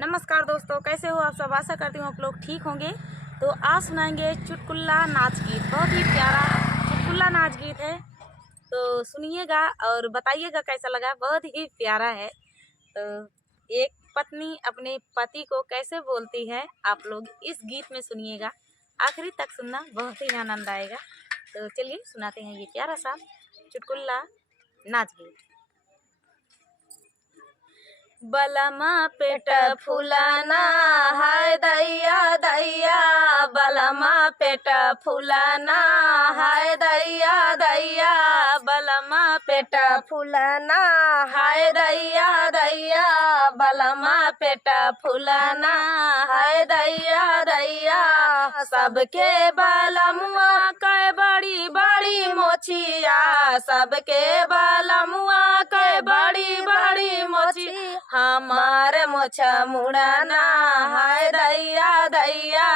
नमस्कार दोस्तों, कैसे हो आप सब। आशा करती हूँ आप लोग ठीक होंगे। तो आज सुनाएंगे चुटकुला नाच गीत। बहुत ही प्यारा चुटकुला नाच गीत है, तो सुनिएगा और बताइएगा कैसा लगा। बहुत ही प्यारा है। तो एक पत्नी अपने पति को कैसे बोलती है, आप लोग इस गीत में सुनिएगा। आखिरी तक सुनना, बहुत ही आनंद आएगा। तो चलिए सुनाते हैं ये प्यारा सा चुटकुला नाच गीत। बलमा पेट फुलाना हाय दैया दैया, बलमा पेट फुलाना हाय दैया दैया, बलमा पेट फुलाना हाय दैया दैया, बलमा पेट फुलाना हाय दैया दैया। सबके बलमुआ कै बड़ी बड़ी मोचिया, सबके बलमुआ कै बड़ी बड़ी मोची, हमार मोछा मुड़ाना हाय दैया दैया,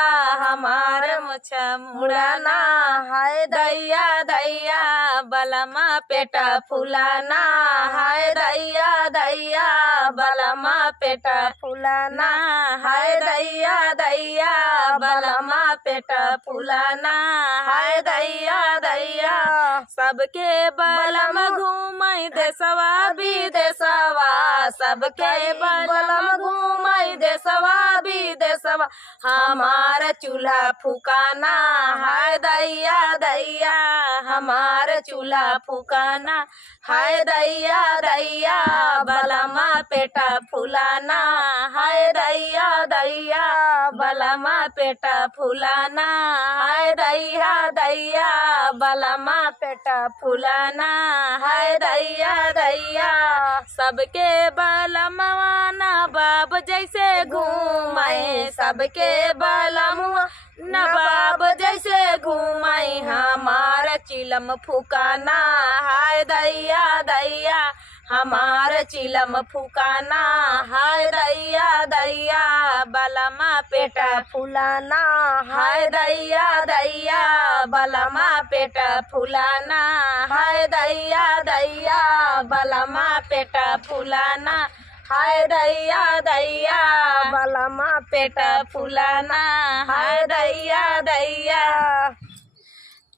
हमार मोछा मुड़ाना हाय दैया दैया, बलमा पेटा फुलाना हाय दैया दैया, बलमा पेटा फुलाना हाय दैया दैया, बलमा पेटा फुलाना हाय दैया दैया। सबके बलम घूमई देशवा विदेशवा, सबके बलम घूमई देशवा विदेशवा, हमार चूल्हा फुकाना हाय दैया दैया, हमार चूल्हा फुकाना हाय दैया दैया, बलमा पेटा फुलाना हाय दैया दैया, बलमा पेटा फुलाना हाय दैया दैया, बलमा पेटा फुलाना हाय दैया दैया। सबके बलमवा नवाब जैसे घूमाए, सबके बलमुआ नवाब जैसे घूमाई, हमार चिलम फुकाना हाय दैया दैया, हमार चिलम फुकाना हाय दैया दैया, बलमा पेटा फुलाना हाय दैया दैया, बलमा पेटा फुलाना हाय दैया दैया, बलमा पेटा फुलाना हाय दैया दैया, बलमा पेटा फुलाना हाय दैया दैया।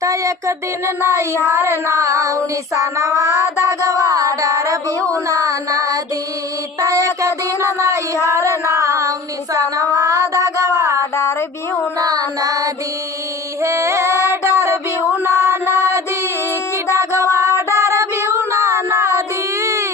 त एक दिन नैहर नाव निशानवा दगवा डर बिहुना नदी, त एक दिन नैहर नाव निशानवा दगवा डर बिहुना नदी, हे डर बिहुना नदी की डगवा डर बिहुना नदी,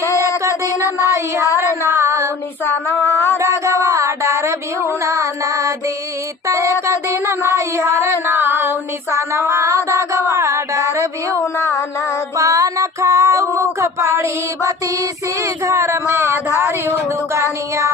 एक दिन नैहर नाव निशानवा डगवा डर बिहुना नदी, त एक दिन नैहर नाव निशानवा दगवा डर बिहुना नदी। पान खाऊ मुख पाड़ी बतीसी घर में धरियू दुकानिया,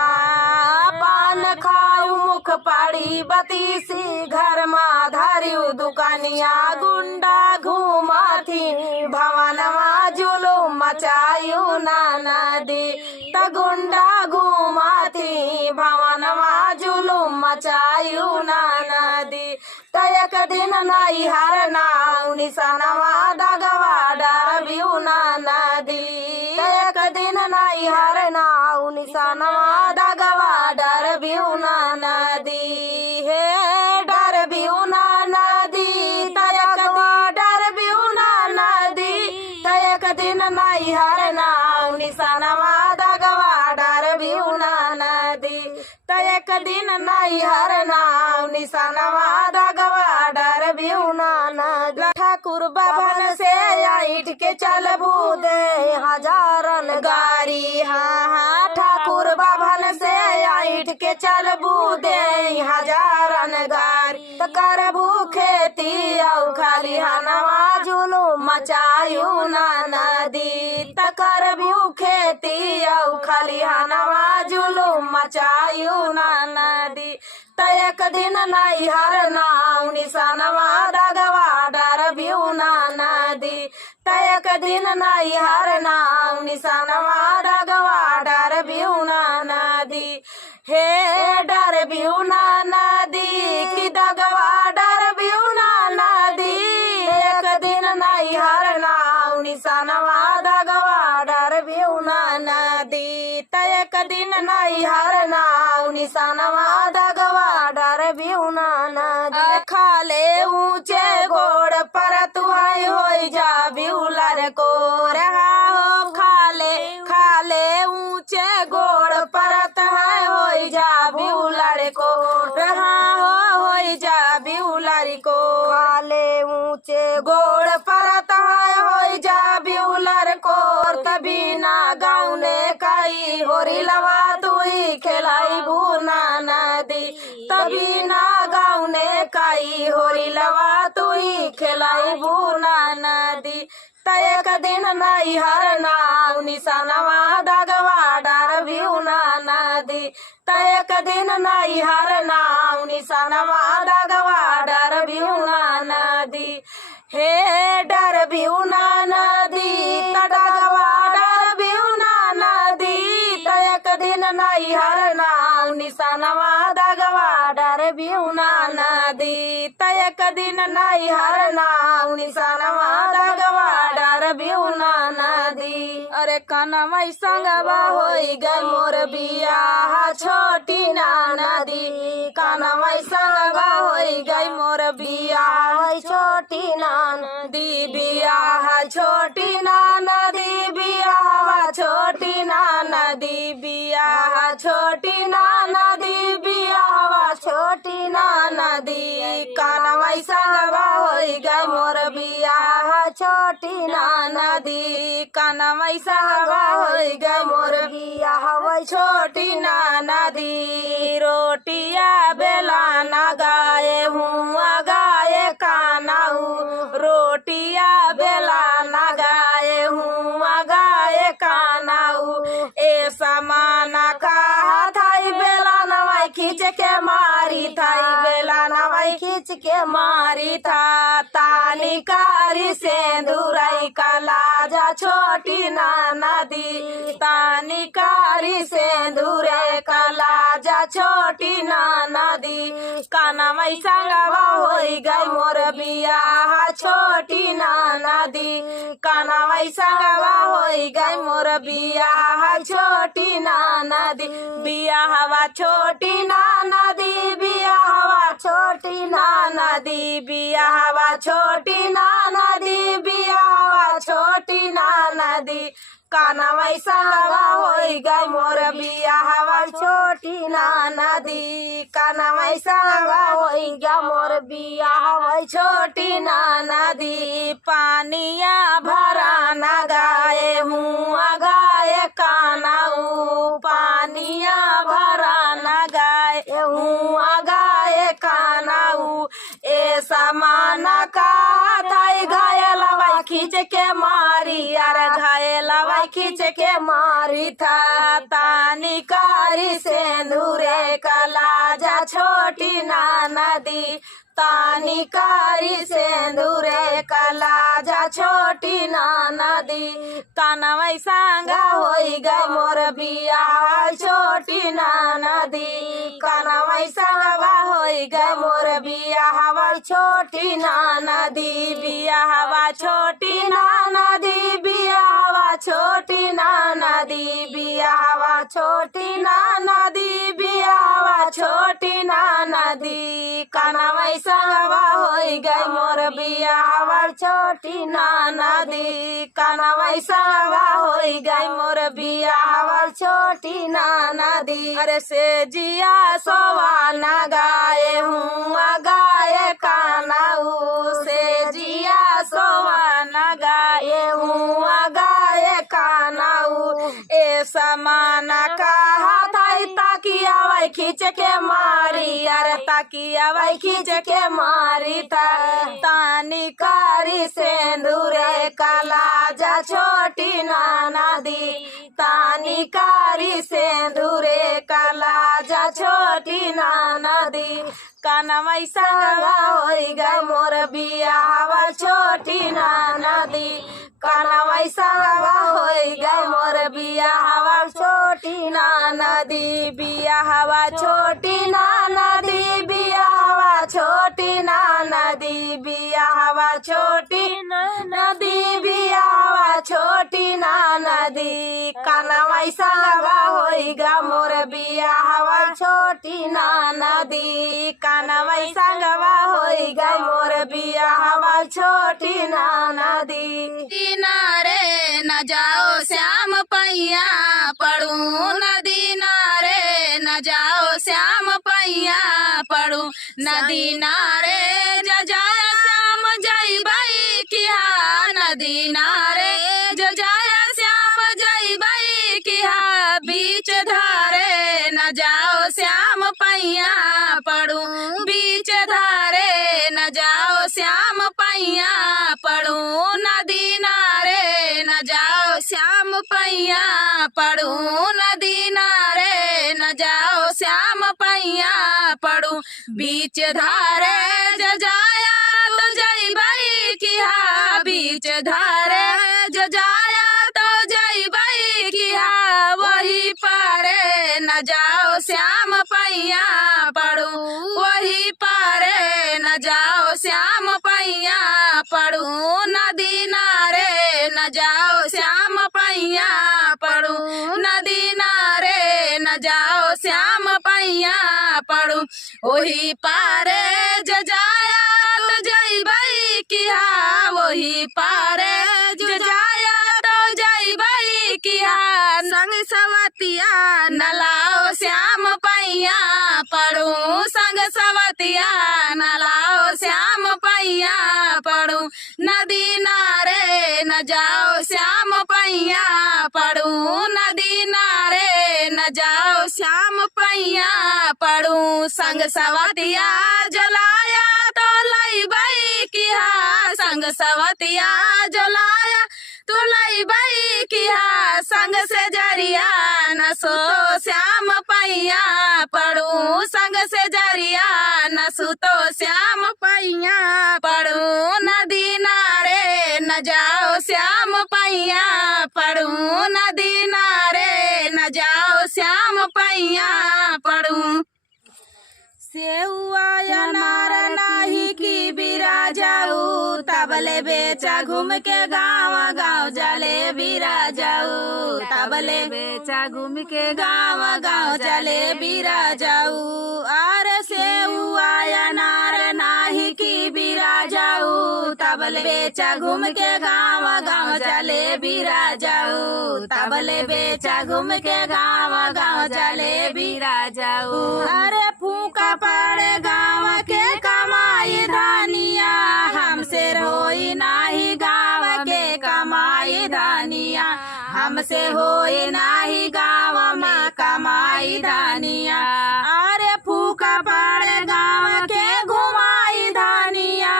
पान खाऊ मुख पाड़ी बतीसी घर में धरियू दुकानिया, गुंडा घूमाथी भवनवा जुलूम मचायू ना नदी, त गुंडा घूमाथी भवनवा जुलूम मचायू ना नदी, त एक दिन नैहर नाव निशानवा दगवा डर बिहुना नदी, त एक दिन नैहर नाव निशानवा दगवा डर बिहुना नदी, हे डर बिहुना नदी, त एक डर बिहुना नदी, त एक दिन नैहर नाव निशानवा दगवा डर बिहुना नदी, त एक दिन नैहर नाव निशानवा दगवा डर बिहुना नदी। ठाकुर बाभन से आइट के चलबू दे हजारन गारी, हाँ हाँ ठाकुर बाभन से आइट के चलबू दे हजारन गारी, त करबू खेती औ खाली हनवा जुलूम मचायू ना नदी, त करबू खेती औ खाली हनवा जुलूम मचायू ना नदी, त एक दिन नैहर नाव निशानवा दगवा डर बिहुना नदी, त एक दिन नैहर नाव निशानवा दगवा डर बिहुना नदी, हे डर बिहुना नदी की दगवा डर बिहुना नदी, एक दिन नैहर नाव निशानवा दगवा डर बिहुना नदी, त एक दिन नैहर नाव निशानवा दगवा डर बिहुना नदी खाले ऊंचे गोड़ पर तुहाई होई जा बिहुलर को रहा हो खाले ऊंचे गोड़ पर तुहाई होई जा बिहुलर को रहा होई जा बिहुलर को खाले ऊंचे गोड़ पर तुहाई होई जा बिहुलर को तभी ना गाँव ने काई होरी लवा तुई खेलाई भूना नदी तभी ना गाँव ने काई होरी लवा तुई खेलाई भूना नदी एक दिन नई हर नाव निशानवा दगवा डर बिहुना नदी एक दिन नई हर नाव निशानवा दगवा डर बिहुना नदी हे डर बिहुना नदी डगवा डर बिहुना नदी एक दिन नई हर नाव निशानवा दगवा डर बिहुना नदी एक दिन नई हर नाव निशानवा दगवा डर बिहुना नदी अरे कनवई संगवा होई गई मोर बियाह छोटी ना नदी कनवई संगवा होई गई मोर बियाह छोटी ना नदी बियाह छोटी ना नदी बियाह छोटी ना नदी बियाह छोटी ना नदी बियाह छोटी ना नदी कनवई संगवा होई गई मोर बियाह छोटी ना नदी कनवई संगवा होई गई मोर बियाह छोटी ना नदी रोटिया बेला न गाए हूँ गाए कानाऊ रोटिया बेला न गाए हूँ गाए कानाऊ ए समाना का थाई बेला नवाई खींच के मारी थाई बेला नवाई खींच के मारी था तानी कारी सेंदुराई कलाजा छोटी ना नदी तानी कारी सेंदुरे कलाजा छोटी ना नदी कनवई संगवा होई गई मोर बियाह छोटी ना नदी कनवई संगवा होई गई मोर बियाह छोटी ना नदी बियाहवा छोटी ना नदी बियाहवा छोटी ना नदी बियाहवा छोटी ना नदी बियाहवा छोटी ना नदी कनवई संगवा होई गई मोर बियाहवा छोटी ना नदी कनवई संगवा होई गई मोर बियाहवा छोटी ना नदी पानिया भरा न गाए हूँ गाए कानाऊ पानिया भरा न गाए हूँ गाए कानाऊ ए समाना का थाई घायलवा खींच के मारी यार घायलवा खींच के मारी था तानी कारी सेंदूरे कलाजा छोटी ना नदी तानी कारी सेंदूरे कलाजा छोटी ना नदी कनवई संगा होई गई मोर बियाह छोटी ना नदी कनवई संगवा होई गई मोर बियाह छोटी ना नदी बियाहवा छोटी ना नदी बियाहवा छोटी ना नदी बियाहवा छोटी ना नदी बियाहवा छोटी ना नदी कनवई संगवा होई गई मोर बियाहवा छोटी ना नदी कनवई संगवा होई गई मोर बियाहवा छोटी ना नदी अरे से जिया सोवा न गाए हूँ गाए कानाऊ से जिया सोवा न गाए हूँ गाए कानाऊ ए समाना कहा थाई ताकिया वही खींच के मारी अरे ताकिया वही खींच के मारी था तानी कारी सेंदूरे कलाजा छोटी ना नदी तानी कारी सेंदूरे कलाजा छोटी ना नदी कनवई संगवा होई गई मोर बियाहवा छोटी ना नदी कनवई संगवा होई गई मोर बियाहवा छोटी ना नदी बियाहवा छोटी ना नदी बियाहवा छोटी ना नदी बियाहवा छोटी ना नदी बियाहवा छोटी छोटी ना नदी कानवा संगवा होई गा मोर बिया हवा छोटी ना नदी कानवा संगवा होई गा मोर बिया हवा छोटी ना नदी किनारे न जाओ श्याम पैया पड़ू नदी नारे न जाओ श्याम पैया पड़ू नदी नारे जजाया श्याम जय बाई किया नदी नारे जजाया श्याम जय बाई किया बीच धारे न जाओ श्याम पैया पड़ू बीच धारे न जाओ श्याम पैया पड़ू नदी नारे न जाओ श्याम पैया पड़ू नदी नारे न जाओ श्याम पैया पड़ू बीच धारे जजाया तो जय बाई किया बीच धारे जजाया तो जय बाई किया वही पारे न जाओ श्याम पैया पड़ू वही पारे न जाओ श्याम पैया पड़ू नदी नारे न जाओ श्याम पैया पड़ू नदी नारे न जाओ श्याम पैया पड़ू वही पारे जजाया तो जय बाई किया वही पारे जजाया तो जय बाई किया संग सवतिया न लाओ श्याम पैया पड़ू संग सवतिया न लाओ श्याम पैया पड़ू नदी नारे न जाओ श्याम पैया पड़ू नदी नारे न जाओ श्याम पैया पड़ू संग सवतिया जलाया तो लाई बाई किया संग सवतिया जलाया तो लाई बाई किया संग से जरिया न सो श्याम पैया पड़ू संग से जरिया न सुतो श्याम पैया पड़ू नदी नारे न जाओ श्याम पैया पड़ू नदी नारे न जाओ श्याम पैया पड़ू सेउआ अनार नाही की बिरा जाऊ तबले बेचा घूम के गाँव गाँव जले बिरा जाऊ तबले बेचा घूम के गाँव गाँव जले बिरा जाऊ अरे सेउआ अनार नाही की बिरा जाऊ तबले बेचा घूम के गाँव गाँव जले बिरा जाऊ तबले बेचा घूम के गाँव गाँव जले बिरा जाऊ अरे फूका पड़े गाँव के कमाई धानिया हमसे रोई नाही गाँव के कमाई धानिया हमसे होई नाही गाँव में कमाई धानिया अरे फूका पड़े गाँव के घुमाई धानिया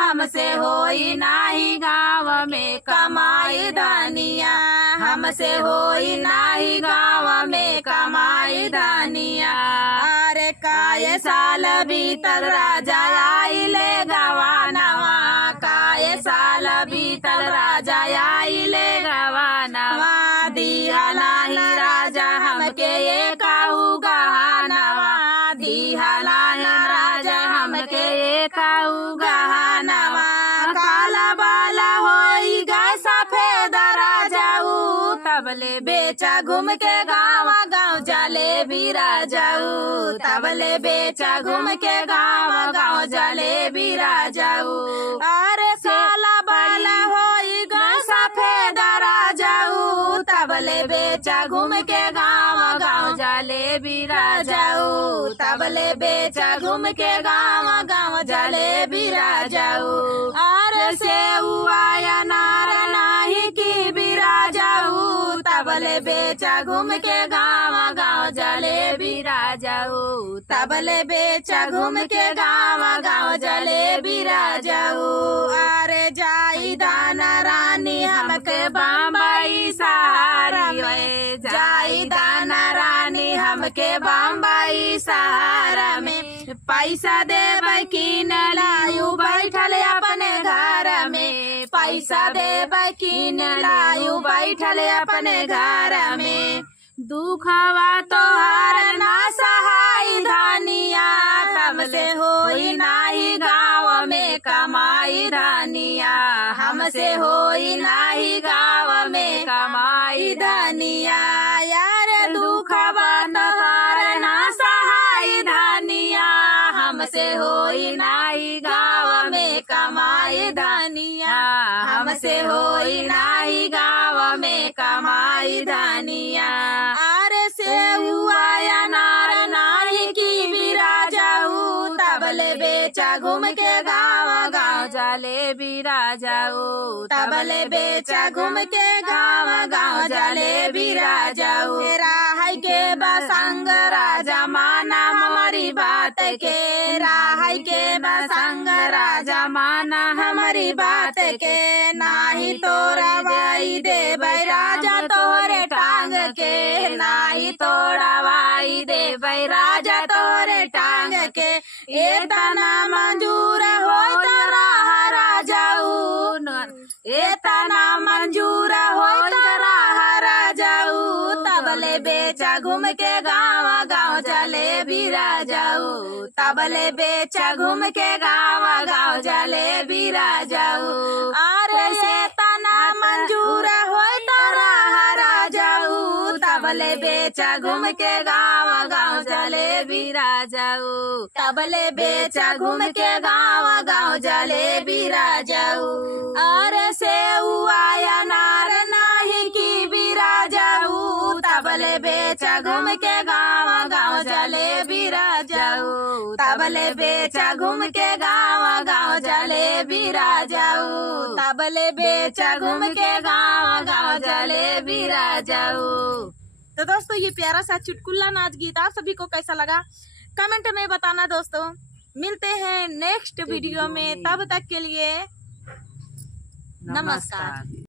हमसे होई नाही गाँव में कमाई धानिया हमसे होई नाही गाँव में कमाई धानिया अरे काय साल बीतल राजा आइले गवानवा काय साल बीतल राजा आइले गवानवा दिया नाही राजा हमके ये काहू गहानवा दिया नाही राजा हमके ये काहू गहानवा काला बाला होई गा सफेद राजाऊ तबले बेचा घूम के गाँव गाँव जले बिरा जाऊ तबले बेचा घूम के गाँव गाँव जले बिरा जाऊ अरे काला बाला होई गा सफेद राजाऊ तबले बेचा घूम के गाँव गाँव जले बिरा जाऊ तबले बेचा घूम के गाँव गाँव जले बिरा जाऊ अरे सेउआ अनार नाही की बिरा जाऊ तबले बेचा घूम के गाँव गाँव जले बिरा जाऊ तबले बेचा घूम के गाँव गाँव जले बिरा जाऊ अरे जाई दाना रानी हमके बम्बई सहारी वे जाई दाना रानी हमके बम्बई सहारा में पैसा देबै किन लायू बैठल अपने घर में पैसा देबै किन लायू बैठल अपने घर में दुखवा तोहार ना सहाय धानिया हमसे होई नाही गाँव में कमाई धानिया हमसे होई नाही गाँव में धनिया यार दुखवा तोहर ना सहाय धनिया हमसे होई नाही गाँव में कमाई धनिया हमसे होई नाही गाँव में कमाई धनिया आरे से हुआ अनार नाही की बिरा जाऊ तबले बेचा घूम के गाँव गाँव जलेबी राजाऊ तबले बेचा घूम के गाँव गाँव जलेबी राजाऊ राहै के बसंग राजा माना हमारी बात के राहै के बसंग राजा माना हमारी बात के नाही तोरा वाई देबै राजा तोरे टांग के नाही तोरा वाई देबै राजा तोरे टांग के ए तना मंजूर हो तोरा राजाऊ ए तना मंजूर हो तोरा राजाऊ तबले बेचा घूम के गाँव गाँव जलेबी राजाऊ तबले बेचा घूम के गाँव गाँव जलेबी राजाऊ अरे से तना मंजूर हो तोरा राजाऊ तबले बेचा घूम के गाँव गाँव जलेबी राजाऊ तबले बेचा घूम के गाँव गाँव जलेबी राजाऊ अरे से हुआ अनार नाही की बिरा जाऊ तबले बेचा घूम के गाँव गाँव जलेबी राजाऊ तबले बेचा घूम के गाँव गाँव जलेबी राजाऊ तबले बेचा घूम के गाँव गाँव जलेबी राजाऊ। तो दोस्तों ये प्यारा सा चुटकुला नाच गीत आप सभी को कैसा लगा कमेंट में बताना दोस्तों। मिलते हैं नेक्स्ट वीडियो में, तब तक के लिए नमस्कार।